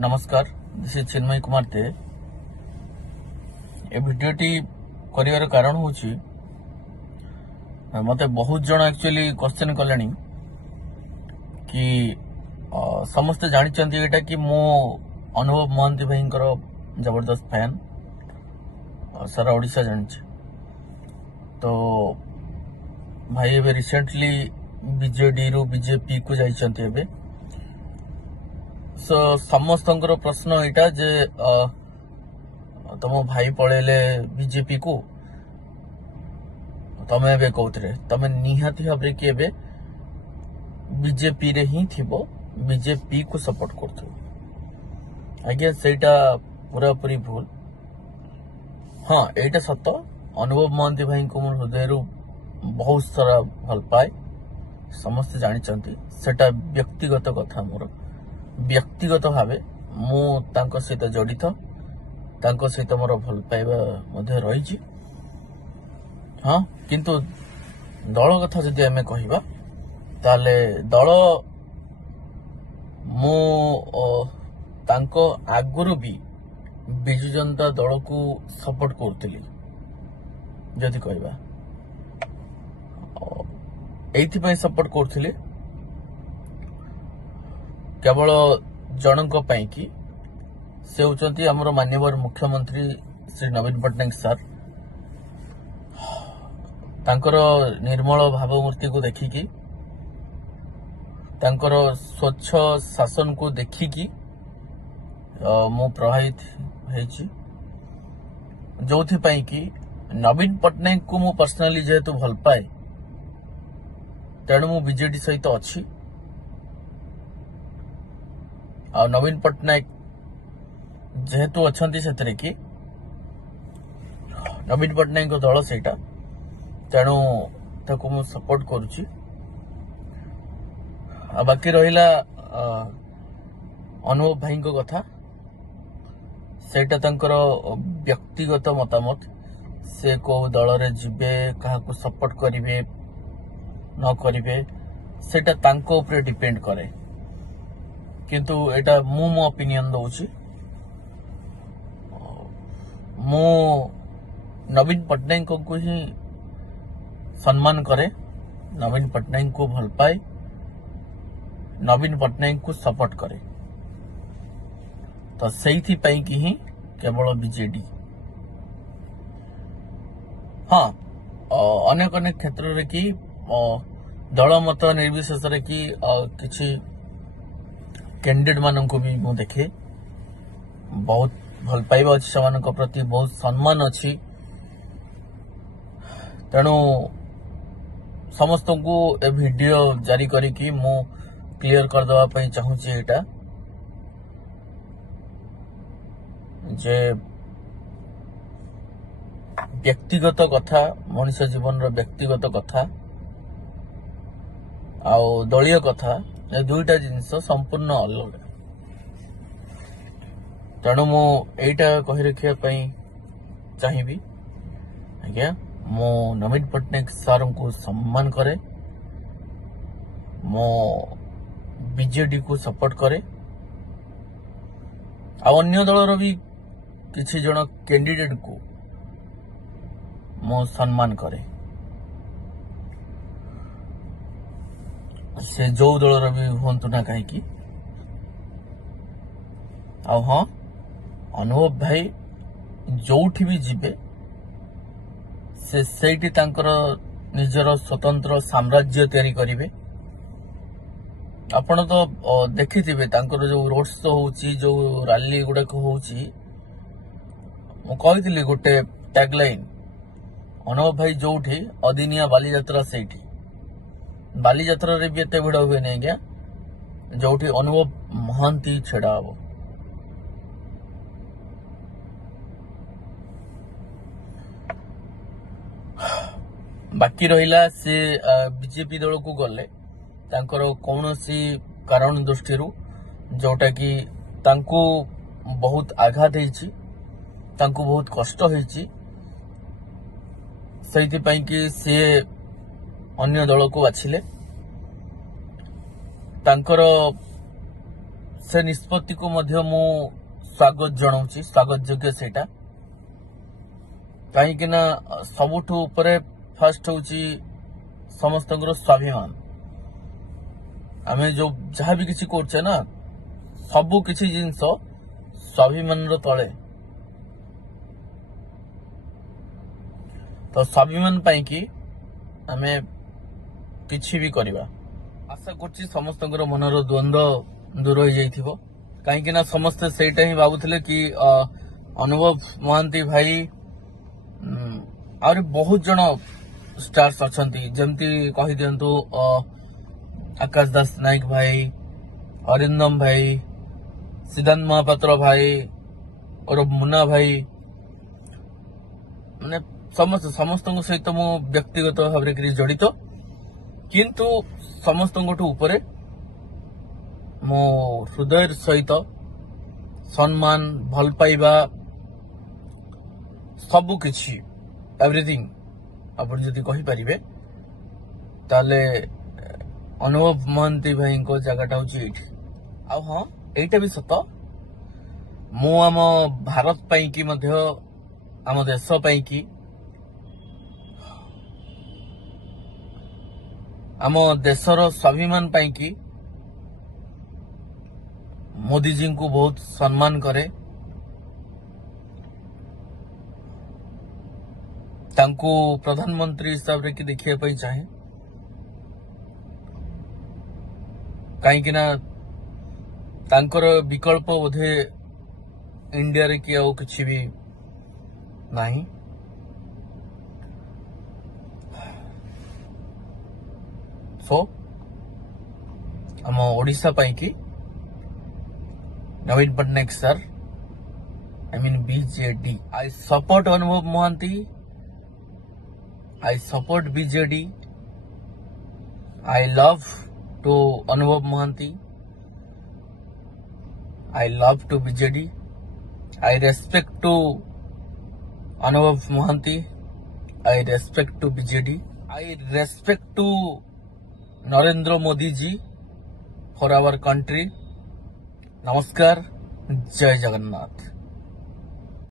नमस्कार this is चिन्मय कुमार दे ए भिडियोटी करिवार कारण होची मते बहुत जन एक्चुअली क्वेश्चन कलेनी कि समस्त जानी चंदी एटा कि मो अनुभव महांती भाईंकर जबरदस्त फैन सारा ओडिशा जानी तो भाई एबे रिसेंटली बीजेडी रु बीजेपी को जाइचंती एबे सो समस्त प्रश्न यहाँ जे तुम भाई पड़ेले बीजेपी को तमें एबे कहते तमें निहाती भाव कि बीजेपी रे ही थिबो बीजेपी को सपोर्ट करथो आज्ञा सेटा पूरा पूरी भूल। हाँ एटा सत अनुभव महांती भाई को मोर हृदय बहुत सारा भल पाए समस्त जानी सेटा व्यक्तिगत कथा मोर व्यक्तिगत भाव मु सहित जड़ित सहित मोर भल पाइबा मध्य रही। हाँ किंतु दल कथा जदि आमे कहिबा ताले दल मु तांको आगुरु भी बिजु जनता दल को सपोर्ट करथिली जदि कहिबा एइथि सपोर्ट करथिली केवल जनक कि से होचंती हमर माननीय मुख्यमंत्री श्री नवीन पट्टनायक सर तांकर निर्मल भावमूर्ति को देखिकी तांकर स्वच्छ शासन को देखिकी मु प्रभावित हेची जोथि पई कि नवीन पट्टनायक को मु पर्सनली जेहेतु भल पाए तेणु मु बीजेडी सहित अच्छी आ नवीन पट्टनायक जेहेतु अच्छा से कि नवीन पट्टनायक दल से तेणु ताको मु सपोर्ट करुची। बाकी रहिला अनुभव भाई को कथा सेटा तांकर व्यक्तिगत मतामत से को दल रे जिबे कहा को सपोर्ट करिवे न करिवे सेटा तांको ऊपर डिपेंड करे किंतु एटा मो ओपिनियन दउची मो नवीन पट्टनायक को ही सम्मान करे नवीन पट्टनायक को भल पाए नवीन पट्टनायक को सपोर्ट करे तो सही पाई कि ही केवल बीजेडी। हाँ अनेक अनेक क्षेत्र रे कि दल मत निर्विशेष रे कि किछि कैंडिडेट मान को भी मु देखे बहुत भल पाइबा अच्छी से प्रति बहुत सम्मान अच्छी तेणु समस्त को ए वीडियो जारी करी मु क्लियर करदे चाहूँगी एटा जे व्यक्तिगत कथा मनुष्य जीवन व्यक्तिगत कथा आउ दलीय कथा ए दुईटा जिनस संपूर्ण अलग तेणु मु एटा कहि रखिया चाहिए आज्ञा मो नवीन पट्टनायक सर को सम्मान करे मो बीजेडी को सपोर्ट करे आ अन्य दलर भी किछि जन कैंडिडेट को मो सम्मान करे से जो दलर भी हूँ ना कहीं हाँ अनुभव भाई जोठी भी जीवे से सेठी तांकर निजर स्वतंत्र साम्राज्य तैयारी करिवे आपण तो देखिथिबे तांकर जो रोड शो होची जो रैली गुडा होची मु कहितली गोटे टैगलाइन अनुभव भाई जोठी अदिनिया बालीयात्रा सेठी बालीयात्रा रे भी एते भिड़ हुए नहीं क्या जोठी अनुभव महांती छेड़ा हम बाकी रहिला से बीजेपी दल को गले तांकर कौनसी कारण दृष्टि जोटा कि तांको बहुत आघात होईची तांको बहुत कष्ट होईची सही पई कि से अन्य दल को बाछिले तांकर से निष्पत्ति को मध्य मु स्वागत जनाऊँची स्वागत योग्य सेटा कहीं ना सबुठु ऊपर फर्स्ट होची समस्त स्वाभिमान आम जो जहाँ भी किसी करछे ना सबु किसी जिनस स्वाभिमान तले तो स्वाभिमान पाई कि आमे किछि भी करिबा आशा करछि समस्त मनर द्वंद्व दूर हो जाइथिबो कहीं ना समस्ते सेटा ही भाबुथिले कि अनुभव महांती भाई और बहुत जन स्टार्स अछंती जमती कहि दियंतु आकाश दास नायक भाई अरिंदम भाई सिद्धांत महापात्र भाई और मुन्ना भाई माने समस्त सहित मु व्यक्तिगत भाव में जड़ित किंतु समस्त ऊपर मो हृदय सहित सम्मान भल पाइबा सबु किछि एवरीथिंग आपण जदि कहि परिबे ताले अनुभव महांती भाई को जगटा हूँ एठी आ हाँ एटा भी सत मु आम भारत पाई की मध्य आम देश पाई की आम देशर स्वाभिमान पाई की मोदी जी को बहुत सम्मान करे तांको प्रधानमंत्री हिसाब रे कि देखिया पाई चाहे कहीं ना तांकर विकल्प बोधे इंडिया रे कि आउ किछि भी नहीं सो हम ओडिशा पाई की Naveen Patnaik sir I mean BJD I support Anubhav Mohanty I support BJD I love to Anubhav Mohanty I love to BJD. I respect to Anubhav Mohanty. I respect to BJD. I respect to Narendra Modi ji for our country. Namaskar. Jai Jagannath.